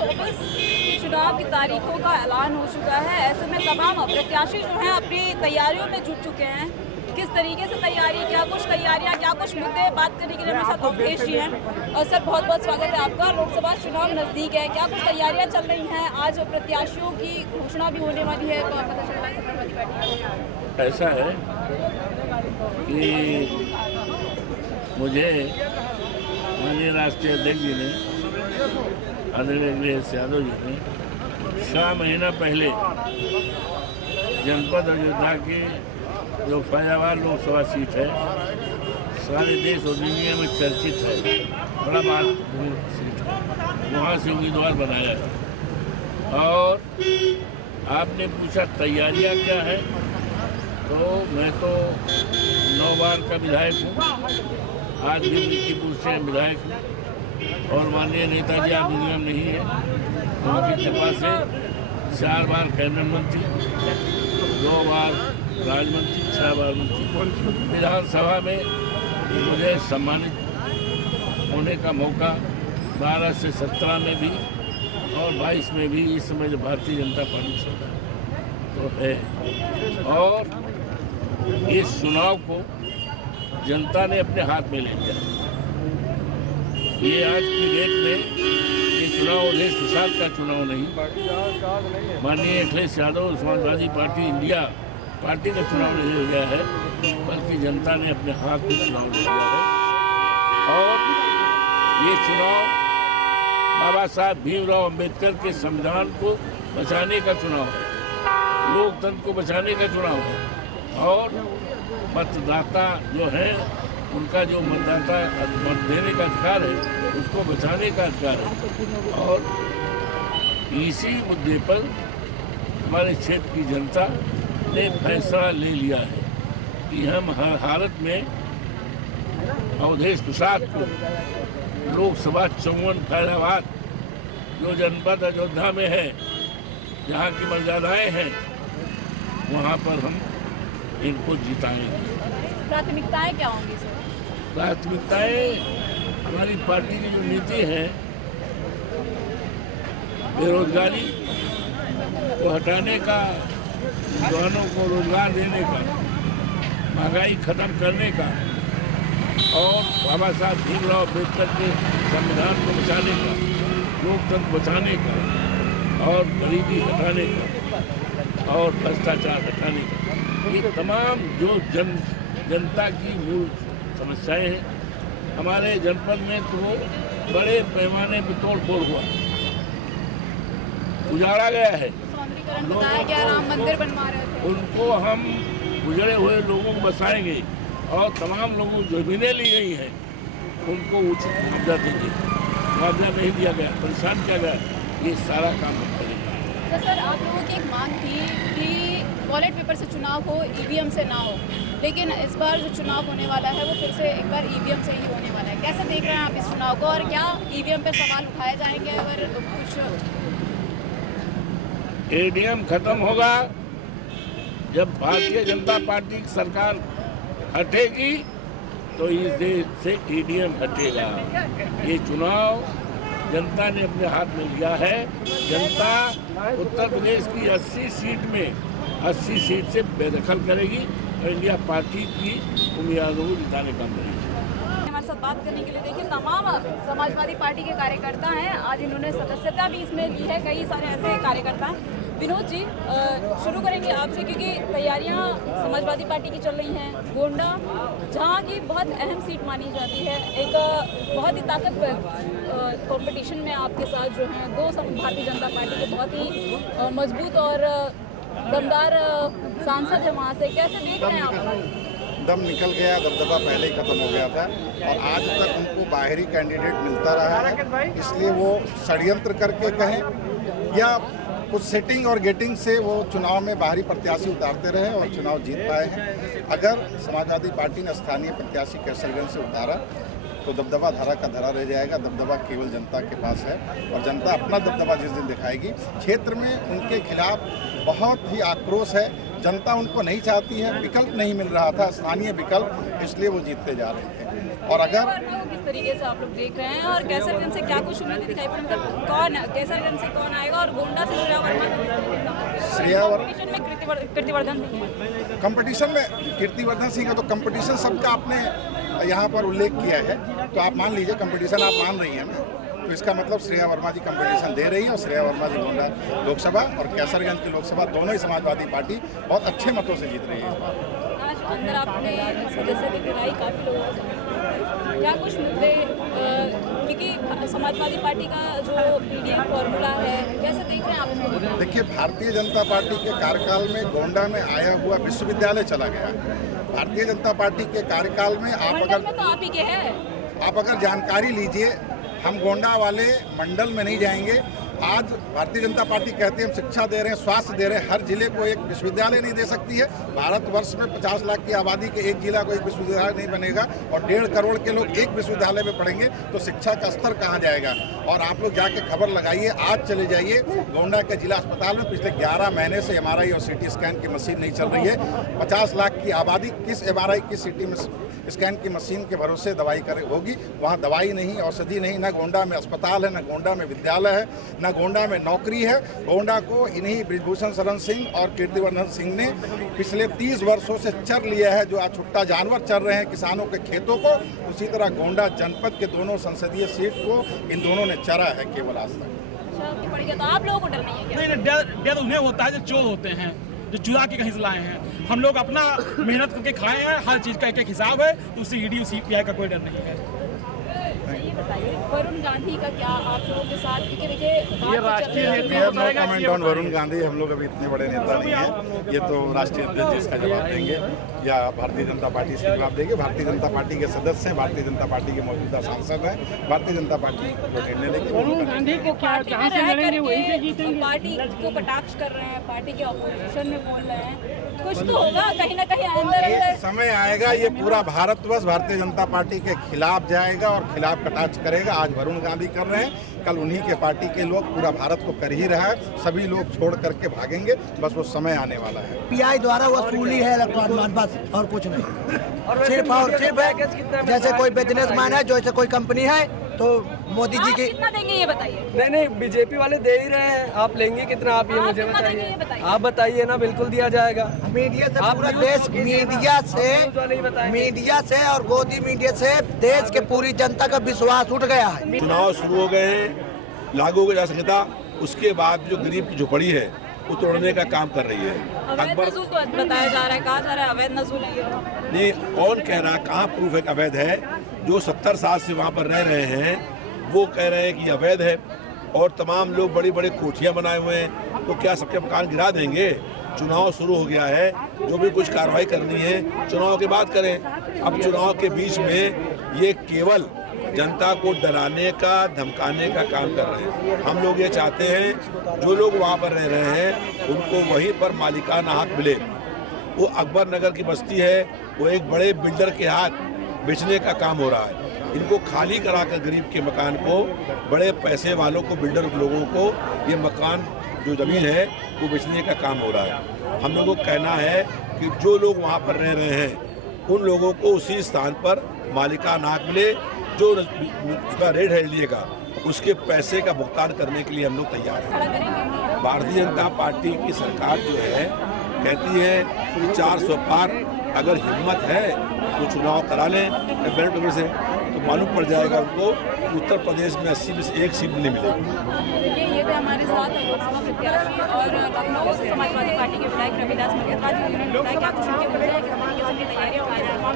2024 चुनाव की तारीखों का ऐलान हो चुका है। ऐसे में तमाम प्रत्याशी जो हैं अपनी तैयारियों में जुट चुके हैं। किस तरीके से तैयारी, क्या कुछ तैयारियां, क्या कुछ मुद्दे बात करने के लिए मेरे साथ अवधेश जी हैं। और सर बहुत बहुत स्वागत है आपका। लोकसभा चुनाव नज़दीक है, क्या कुछ तैयारियां चल रही हैं? आज प्रत्याशियों की घोषणा भी होने वाली है, तो पता चल रहा है समाजवादी पार्टी। ऐसा है कि मुझे माननीय राष्ट्रीय अध्यक्ष जी ने, आदरणीय अखिलेश यादव जी ने 6 महीना पहले जनपद अयोध्या की जो फैजाबाद लोकसभा सीट है, सारे देश और दुनिया में चर्चित है, बड़ा महत्वपूर्ण सीट है, वहाँ से उम्मीदवार बनाया है। और आपने पूछा तैयारियाँ क्या है, तो मैं तो 9 बार का विधायक हूँ, आज भी मिल्कीपुर से विधायक हूँ। और माननीय नेताजी आप दुनिया में नहीं है, उनकी कृपा से 4 बार कैबिनेट मंत्री, 2 बार राज्यमंत्री, 6 बार मंत्री। विधानसभा में मुझे सम्मानित होने का मौका 12 से 17 में भी और 22 में भी, इस समय जो भारतीय जनता पार्टी सरकार तो है। और इस चुनाव को जनता ने अपने हाथ में ले लिया। ये आज की डेट में ये चुनाव अवधेश प्रसाद का चुनाव नहीं, माननीय Akhilesh Yadav Samajwadi party India party का चुनाव नहीं हो गया है, बल्कि जनता ने अपने हाथ में चुनाव ले लिया है। और ये चुनाव बाबा साहब भीमराव अंबेडकर के संविधान को बचाने का चुनाव है, लोकतंत्र को बचाने का चुनाव है। और मतदाता जो है, उनका जो मतदाता मत देने का अधिकार है, उसको बचाने का अधिकार है। और इसी मुद्दे पर हमारे क्षेत्र की जनता ने फैसला ले लिया है कि हम हर हालत में अवधेश प्रसाद को लोकसभा 54 फैजाबाद जो जनपद अयोध्या में है, जहाँ की मर्यादाएं हैं, वहाँ पर हम इनको जिताएंगे। प्राथमिकताएं क्या होंगी सर? प्राथमिकताएं हमारी पार्टी की जो नीति है, बेरोजगारी को हटाने का, जवानों को रोजगार देने का, महंगाई खत्म करने का, और बाबा साहब भीमराव अम्बेडकर के संविधान को बचाने का, लोकतंत्र बचाने का, और गरीबी हटाने का, और भ्रष्टाचार हटाने का। ये तमाम जो जनता की मूल समस्याएं हैं। हमारे जनपद में तो बड़े पैमाने पर तोड़ फोड़ हुआ, उजाड़ा गया है। राम मंदिर बनवा रहे थे, उनको हम गुजरे हुए लोगों को बसाएंगे, और तमाम लोगों को जमीनें ली गई हैं उनको उचित मुआवजा देंगे। मुआवजा नहीं दिया गया, परेशान किया गया, ये सारा काम हम करेंगे। तो सर आप लोगों की एक मांग थी कि बैलेट पेपर से चुनाव हो, ईवीएम से ना हो, लेकिन इस बार जो चुनाव होने वाला है वो फिर से एक बार ईवीएम से ही होने वाला है। कैसे देख रहे हैं आप इस चुनाव को, और क्या ईवीएम पर सवाल उठाए जाएंगे? अगर कुछ ईवीएम खत्म होगा जब भारतीय जनता पार्टी की सरकार हटेगी, तो इस देश से ईवीएम हटेगा। ये चुनाव जनता ने अपने हाथ में लिया है। जनता उत्तर प्रदेश की 80 सीट में 80 सीट से बेदखल करेगी और इंडिया पार्टी की उम्मीदवारों को जिताने का करेगी। हमारे साथ बात करने के लिए देखिए तमाम समाजवादी पार्टी के कार्यकर्ता हैं। आज इन्होंने सदस्यता भी इसमें ली है, कई सारे ऐसे कार्यकर्ता हैं। विनोद जी, शुरू करेंगे आपसे, क्योंकि तैयारियां समाजवादी पार्टी की चल रही हैं। गोंडा, जहां की बहुत अहम सीट मानी जाती है, एक बहुत ही ताकतवर कंपटीशन में आपके साथ जो हैं 2 भारतीय जनता पार्टी के बहुत ही मजबूत और दमदार सांसद है वहाँ से। कैसे देख रहे हैं आप? दम निकल गया, दबदबा पहले ही खत्म हो गया था, और आज तक उनको बाहरी कैंडिडेट मिलता रहा है। इसलिए वो षड्यंत्र करके कहें या कुछ सेटिंग और गेटिंग से वो चुनाव में बाहरी प्रत्याशी उतारते रहे और चुनाव जीत पाए हैं। अगर समाजवादी पार्टी ने स्थानीय प्रत्याशी केसरगंज से उतारा तो दबदबा धरा का धरा रह जाएगा। दबदबा केवल जनता के पास है, और जनता अपना दबदबा जिस दिन दिखाएगी। क्षेत्र में उनके खिलाफ बहुत ही आक्रोश है, जनता उनको नहीं चाहती है, विकल्प नहीं मिल रहा था, स्थानीय विकल्प, इसलिए वो जीतते जा रहे थे। और अगर किस तरीके से आप लोग देख रहे हैं और कैसरगंज से क्या कुछ उम्मीदें दिखाई पड़ी, मतलब कौन कैसरगंज से कौन आएगा और गोंडा से श्रेया वर्मा कंपटीशन में कीर्तिवर्धन कंपटीशन में कीर्तिवर्धन सिंह का तो कंपटीशन सबका आपने यहाँ पर उल्लेख किया है, तो आप मान लीजिए कंपटीशन आप मान रही हैं ना, तो इसका मतलब श्रेया वर्मा जी कंपटीशन दे रही है और श्रेया वर्मा जी गोंडा लोकसभा और कैसरगंज की लोकसभा दोनों ही समाजवादी पार्टी बहुत अच्छे मतों से जीत रही है। आज अंदर आपने सदस्य की गिराई काफ़ी लोगों से क्या कुछ मुद्दे, क्योंकि समाजवादी पार्टी का जो पीडीएम फॉर्मूला है कैसे देख रहे हैं आप? देखिए, भारतीय जनता पार्टी के कार्यकाल में गोंडा में आया हुआ विश्वविद्यालय चला गया। भारतीय जनता पार्टी के कार्यकाल में आप अगर जानकारी लीजिए, हम गोंडा वाले मंडल में नहीं जाएंगे। आज भारतीय जनता पार्टी कहती है हम शिक्षा दे रहे हैं, स्वास्थ्य दे रहे हैं, हर जिले को एक विश्वविद्यालय नहीं दे सकती है। भारतवर्ष में 50 लाख की आबादी के एक जिला को एक विश्वविद्यालय नहीं बनेगा और 1.5 करोड़ के लोग एक विश्वविद्यालय में पढ़ेंगे तो शिक्षा का स्तर कहाँ जाएगा? और आप लोग जाके खबर लगाइए, आज चले जाइए गोंडा के जिला अस्पताल में पिछले 11 महीने से MRI और CT स्कैन की मशीन नहीं चल रही है। 50 लाख की आबादी किस MRI किस CT स्कैन की मशीन के भरोसे दवाई होगी? वहाँ दवाई नहीं, औषधि नहीं, ना गोंडा में अस्पताल है, ना गोंडा में विद्यालय है, ना गोंडा में नौकरी है। गोंडा को इन्हीं बृजभूषण शरण सिंह और कीर्तिवर्धन सिंह ने पिछले 30 वर्षों से चर लिया है। जो आज छुट्टा जानवर चर रहे हैं किसानों के खेतों को, उसी तरह गोंडा जनपद के दोनों संसदीय सीट को इन दोनों ने चरा है केवल आज तक। तो आप लोगों को डर नहीं है? नहीं, डर उन्हें होता है जो चोर होते हैं, जो चुरा के कहीं से लाए हैं। हम लोग अपना मेहनत करके खाए हैं, हर चीज़ का एक हिसाब है, तो उससे ED CPI का कोई डर नहीं है। ये बताइए वरुण गांधी का क्या आप लोगों के साथ, क्योंकि देखिए ये राष्ट्रीय नेता कमेंट ऑन वरुण गांधी, हम लोग अभी इतने बड़े नेता नहीं हैं, ये तो राष्ट्रीय अध्यक्ष इसका जवाब देंगे या भारतीय जनता पार्टी इसका जवाब देंगे। भारतीय जनता पार्टी के सदस्य हैं, भारतीय जनता पार्टी के मौजूदा सांसद हैं, भारतीय जनता पार्टी जो निर्णय लेगी। वरुण गांधी को क्या जहाँ से लड़ेंगे वहीं से जीतेंगे। पार्टी को कटाक्ष कर रहे हैं, पार्टी के ऑपोजिशन में बोल रहे हैं, कुछ तो होगा कहीं ना कहीं अंदर। समय आएगा, ये पूरा भारतवर्ष भारतीय जनता पार्टी के खिलाफ जाएगा और खिलाफ कटाक्ष करेगा। आज वरुण गांधी कर रहे हैं, कल उन्हीं के पार्टी के लोग पूरा भारत को कर ही रहा है। सभी लोग छोड़ करके भागेंगे, बस वो समय आने वाला है। PI द्वारा वसूली है इलेक्ट्रॉन बस और कुछ नहीं। सिर्फ और सिर्फ जैसे कोई बिजनेसमैन है, जैसे कोई कंपनी है, तो मोदी जी की कितना देंगे ये बताइए? नहीं, बीजेपी वाले दे ही रहे हैं, आप लेंगे कितना? आप ये मुझे बताइए। आप बताइए ना, बिल्कुल दिया जाएगा। मीडिया से पूरा देश, मीडिया से और गोदी मीडिया से देश के पूरी जनता का विश्वास उठ गया है। चुनाव शुरू हो गए हैं, लागू हो गया संहिता, उसके बाद जो गरीब की झोपड़ी है वो तोड़ने का काम कर रही है। अवैध नजूल तो बताया जा रहा है, कहा जा रहा है अवैध नजूल है। नहीं, कौन कह रहा है? कहाँ प्रूफ है कि अवैध है? जो 70 साल से वहाँ पर रह रहे हैं वो कह रहे हैं कि ये अवैध है, और तमाम लोग बड़ी बड़ी कोठियाँ बनाए हुए हैं, तो क्या सबके मकान गिरा देंगे? चुनाव शुरू हो गया है, जो भी कुछ कार्रवाई करनी है चुनाव के बाद करें। अब चुनाव के बीच में ये केवल जनता को डराने का, धमकाने का काम कर रहे हैं। हम लोग ये चाहते हैं जो लोग वहाँ पर रह रहे हैं उनको वहीं पर मालिकाना हक मिले। वो अकबर नगर की बस्ती है, वो एक बड़े बिल्डर के हाथ बेचने का काम हो रहा है। इनको खाली कराकर गरीब के मकान को, बड़े पैसे वालों को, बिल्डर लोगों को ये मकान जो ज़मीन है वो बेचने का काम हो रहा है। हम लोगों को कहना है कि जो लोग वहाँ पर रह रहे हैं उन लोगों को उसी स्थान पर मालिकाना हक मिले। जो उसका रेट है लिएगा उसके पैसे का भुगतान करने के लिए हम लोग तैयार हैं। भारतीय जनता पार्टी की सरकार जो है कहती है कि 400 पार, अगर हिम्मत है तो चुनाव करा लें बैलेट पेपर से, तो मालूम पड़ जाएगा उनको उत्तर प्रदेश में 80 में से 1 सीट नहीं मिलेगी। देखिए, ये भी हमारे साथ लोकसभा प्रत्याशी और लखनऊ से समाजवादी पार्टी के विधायक रविदास मलिक, उन्होंने बताया कि आप चुनाव के लिए किस तरीके से तैयारियां हो रही हैं, तमाम